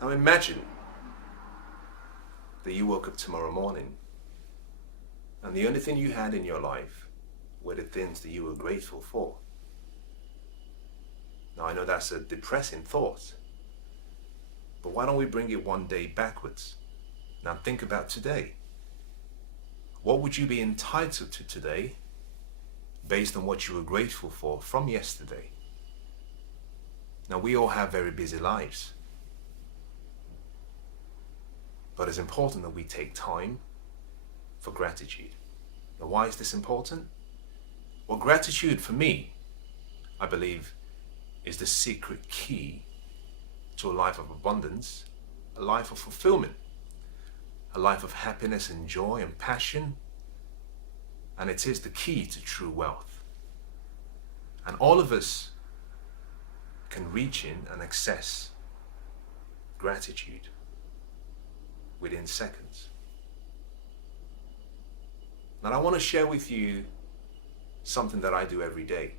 Now imagine that you woke up tomorrow morning and the only thing you had in your life were the things that you were grateful for. Now I know that's a depressing thought, but why don't we bring it one day backwards? Now think about today. What would you be entitled to today based on what you were grateful for from yesterday? Now we all have very busy lives, but it's important that we take time for gratitude. Now why is this important? Well, gratitude for me, I believe, is the secret key to a life of abundance, a life of fulfillment, a life of happiness and joy and passion, and it is the key to true wealth. And all of us can reach in and access gratitude within seconds. Now I want to share with you something that I do every day.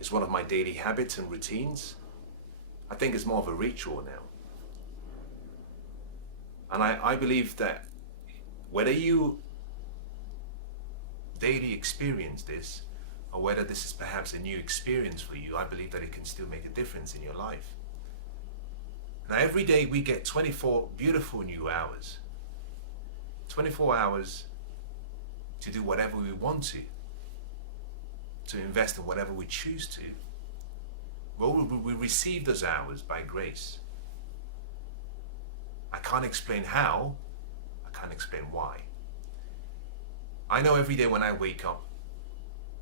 It's one of my daily habits and routines. I think it's more of a ritual now. And I believe that whether you daily experience this, or whether this is perhaps a new experience for you, I believe that it can still make a difference in your life. Now every day we get 24 beautiful new hours. 24 hours to do whatever we want to invest in whatever we choose to. Well, we receive those hours by grace. I can't explain how, I can't explain why. I know every day when I wake up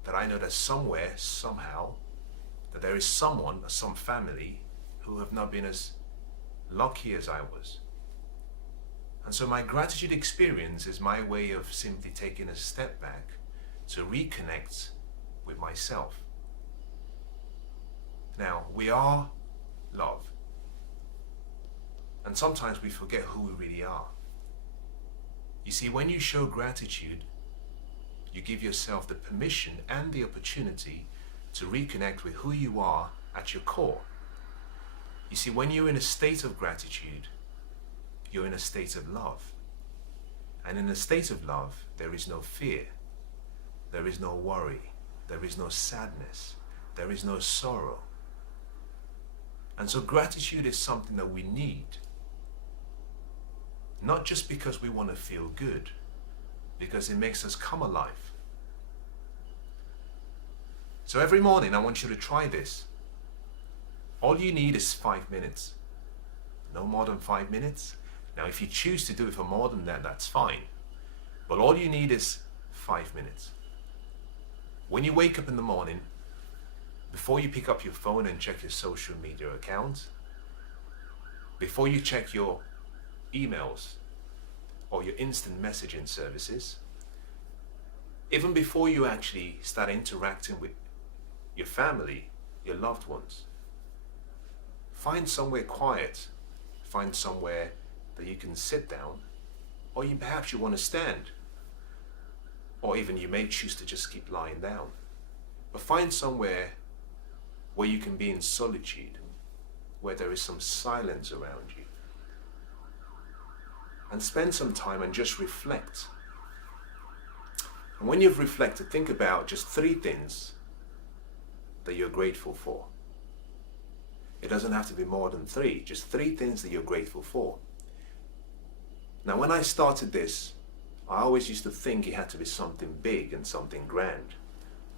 that I know that somewhere, somehow, that there is someone or some family who have not been as lucky as I was. And so my gratitude experience is my way of simply taking a step back to reconnect with myself. Now, we are love. And sometimes we forget who we really are. You see, when you show gratitude, you give yourself the permission and the opportunity to reconnect with who you are at your core. You see, when you're in a state of gratitude, you're in a state of love. And in a state of love, there is no fear, there is no worry, there is no sadness, there is no sorrow. And so gratitude is something that we need, not just because we want to feel good, because it makes us come alive. So every morning I want you to try this. All you need is 5 minutes. No more than 5 minutes. Now if you choose to do it for more than that, that's fine. But all you need is 5 minutes. When you wake up in the morning, before you pick up your phone and check your social media account, before you check your emails or your instant messaging services, even before you actually start interacting with your family, your loved ones, find somewhere quiet, find somewhere that you can sit down, or perhaps you want to stand, or even you may choose to just keep lying down. But find somewhere where you can be in solitude, where there is some silence around you. And spend some time and just reflect. And when you've reflected, think about just 3 things that you're grateful for. It doesn't have to be more than 3, just 3 things that you're grateful for. Now when I started this, I always used to think it had to be something big and something grand,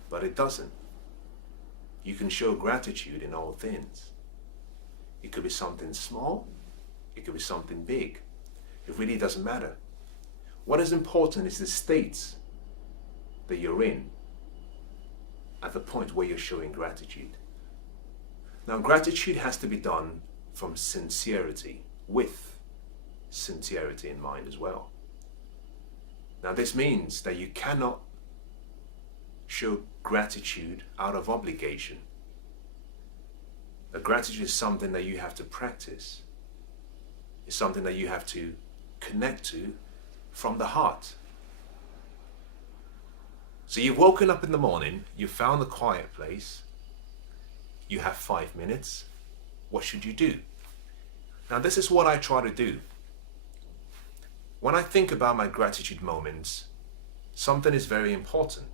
but it doesn't. You can show gratitude in all things. It could be something small, it could be something big. It really doesn't matter. What is important is the state that you're in at the point where you're showing gratitude. Now, gratitude has to be done from sincerity, with sincerity in mind as well. Now, this means that you cannot show gratitude out of obligation. That gratitude is something that you have to practice. It's something that you have to connect to from the heart. So you've woken up in the morning, you've found a quiet place, you have 5 minutes. What should you do? Now, this is what I try to do. When I think about my gratitude moments, something is very important.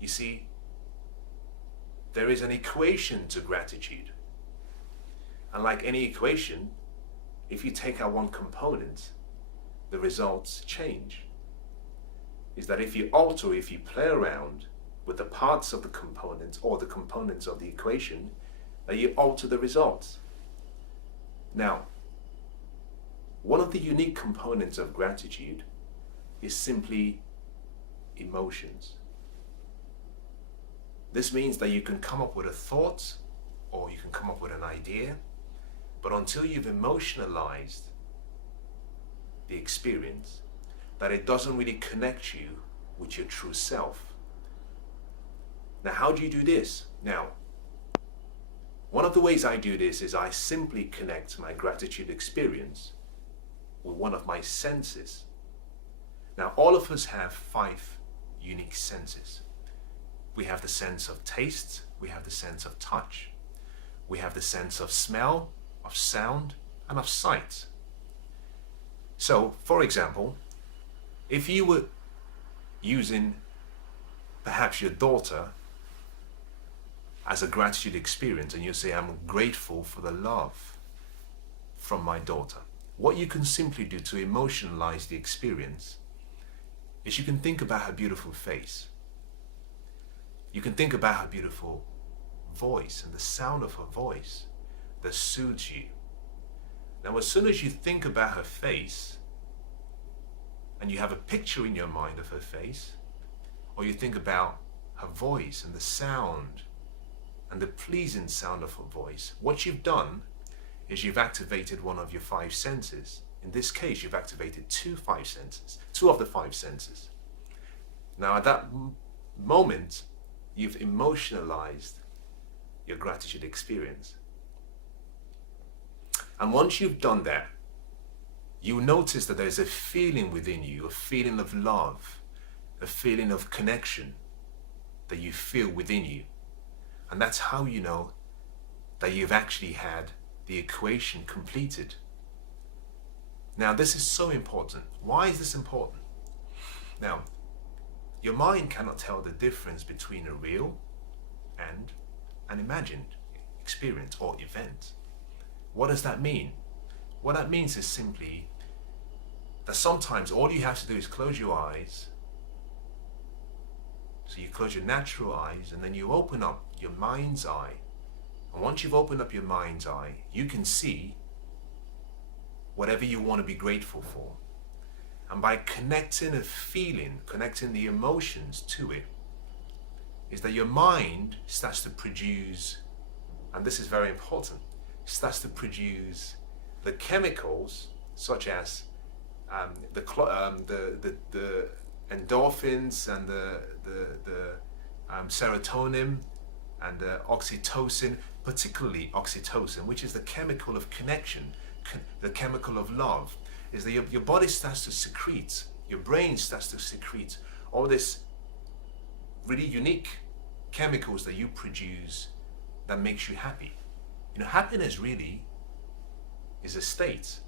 You see, there is an equation to gratitude. And like any equation, if you take out one component, the results change. Is that if you alter, if you play around with the parts of the component or the components of the equation, that you alter the results. Now, one of the unique components of gratitude is simply emotions. This means that you can come up with a thought or you can come up with an idea, but until you've emotionalized the experience, that it doesn't really connect you with your true self. Now, how do you do this? Now, one of the ways I do this is I simply connect my gratitude experience with one of my senses. Now, all of us have 5 unique senses. We have the sense of taste, we have the sense of touch, we have the sense of smell, of sound, and of sight. So, for example, if you were using perhaps your daughter as a gratitude experience and you say, I'm grateful for the love from my daughter, what you can simply do to emotionalize the experience is you can think about her beautiful face. You can think about her beautiful voice and the sound of her voice that soothes you. Now, as soon as you think about her face and you have a picture in your mind of her face, or you think about her voice and the sound and the pleasing sound of her voice, what you've done is you've activated one of your 5 senses. In this case, you've activated 2 of the 5 senses. Now, at that moment, you've emotionalized your gratitude experience. And once you've done that, you'll notice that there's a feeling within you, a feeling of love, a feeling of connection that you feel within you. And that's how you know that you've actually had the equation completed. Now, this is so important. Why is this important? Now, your mind cannot tell the difference between a real and an imagined experience or event. What does that mean? What that means is simply that sometimes all you have to do is close your eyes. So you close your natural eyes and then you open up your mind's eye. And once you've opened up your mind's eye, you can see whatever you want to be grateful for. And by connecting a feeling, connecting the emotions to it, is that your mind starts to produce, and this is very important, starts to produce the chemicals such as the endorphins and the serotonin and the oxytocin, particularly oxytocin, which is the chemical of connection, the chemical of love, is that your body starts to secrete, your brain starts to secrete all this really unique chemicals that you produce that makes you happy. You know, happiness really is a state,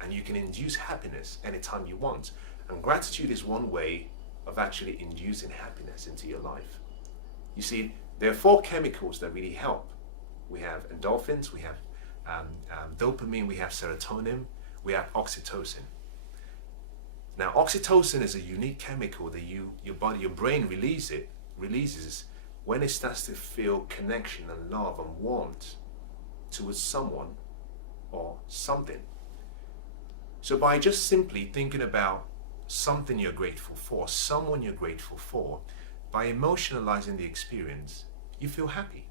and you can induce happiness anytime you want. And gratitude is one way of actually inducing happiness into your life. You see, there are 4 chemicals that really help. We have endorphins, we have dopamine, we have serotonin, we have oxytocin. Now, oxytocin is a unique chemical that your brain releases when it starts to feel connection and love and warmth towards someone or something. So by just simply thinking about something you're grateful for, someone you're grateful for, by emotionalizing the experience, you feel happy.